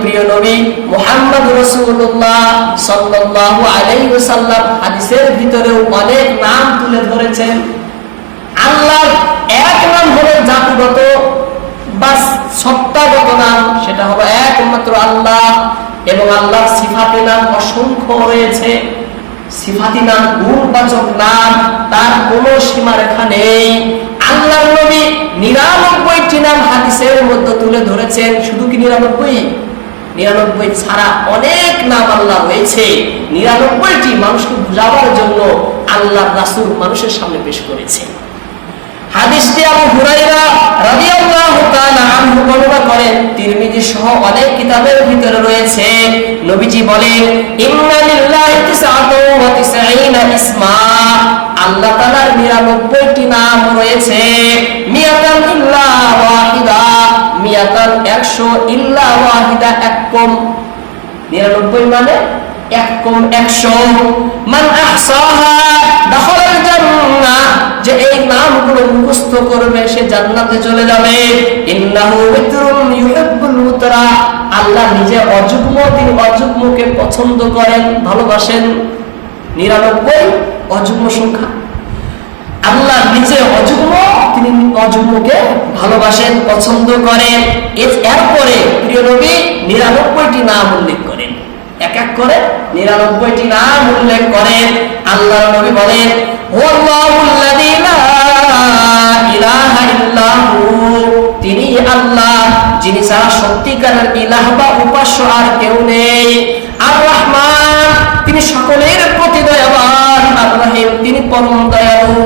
প্রিয় নবী মুহাম্মদ ওয়াসাল্লাম হাদিসের ভিতরেও অনেক নাম তুলে ধরেছেন। আল্লাহর এক নাম হলো জাতিগত বা সত্তাগত নাম, সেটা হলো একমাত্র আল্লাহ এবং আল্লাহর সিফাতি নাম অসংখ্য রয়েছে। সিফাতি নাম, গুণবাচক নাম, তার কোনো সীমারেখা নেই। আল্লাহর নবী নিরানব্বইটি নাম হাদিসের মধ্যে তুলে ধরেছেন। শুধু কি নিরানব্বই? নিরানব্বই ছাড়া অনেক নাম আল্লাহ রয়েছে। নিরানব্বইটি মানুষকে বুঝাবার জন্য আল্লাহ রাসূল মানুষের সামনে পেশ করেছে। হাদিসটি আবু হুরাইরা আনহু বর্ণনা করেন। তিরমিজি সহ অনেক কিতাবের ভিতরে রয়েছে। নবীজি বলেন ইন্না লিল্লাহি ইসমা। আল্লাহ তাআলার 99টি নাম রয়েছে। মিয়াতান ইল্লা মিয়াতান 100 ইল্লা ওয়াহিদা, এক কম 99 মানে এক কম 100 আহসাহা দাখালাল জান্নাহ, যে এই নামগুলো মুখস্থ করবে, সে জান্নাতে চলে যাবে। আল্লাহ নিজে অযুগ্ম, তিনি অযুগ্মকে পছন্দ করেন, ভালোবাসেন। নিরানব্বই, অযুগ্ম সংখ্যা। আল্লাহ নিজে অযুগ্ম, তিনি অযুগ্মকে ভালোবাসেন, পছন্দ করেন। এরপরে প্রিয় নবী নিরানব্বইটি নাম উল্লেখ করেন। এক এক করে নিরানব্বইটি নাম উল্লেখ করেন। আল্লাহ নবী বলেন তিনি আল্লাহ, যিনি ছাড়া সত্যিকারের ইলাহ বা উপাস্য আর কেউ নেই। আর রহমান তিনি সকলের প্রতি দয়াবান আর রহিম তিনি পরম দয়ালু।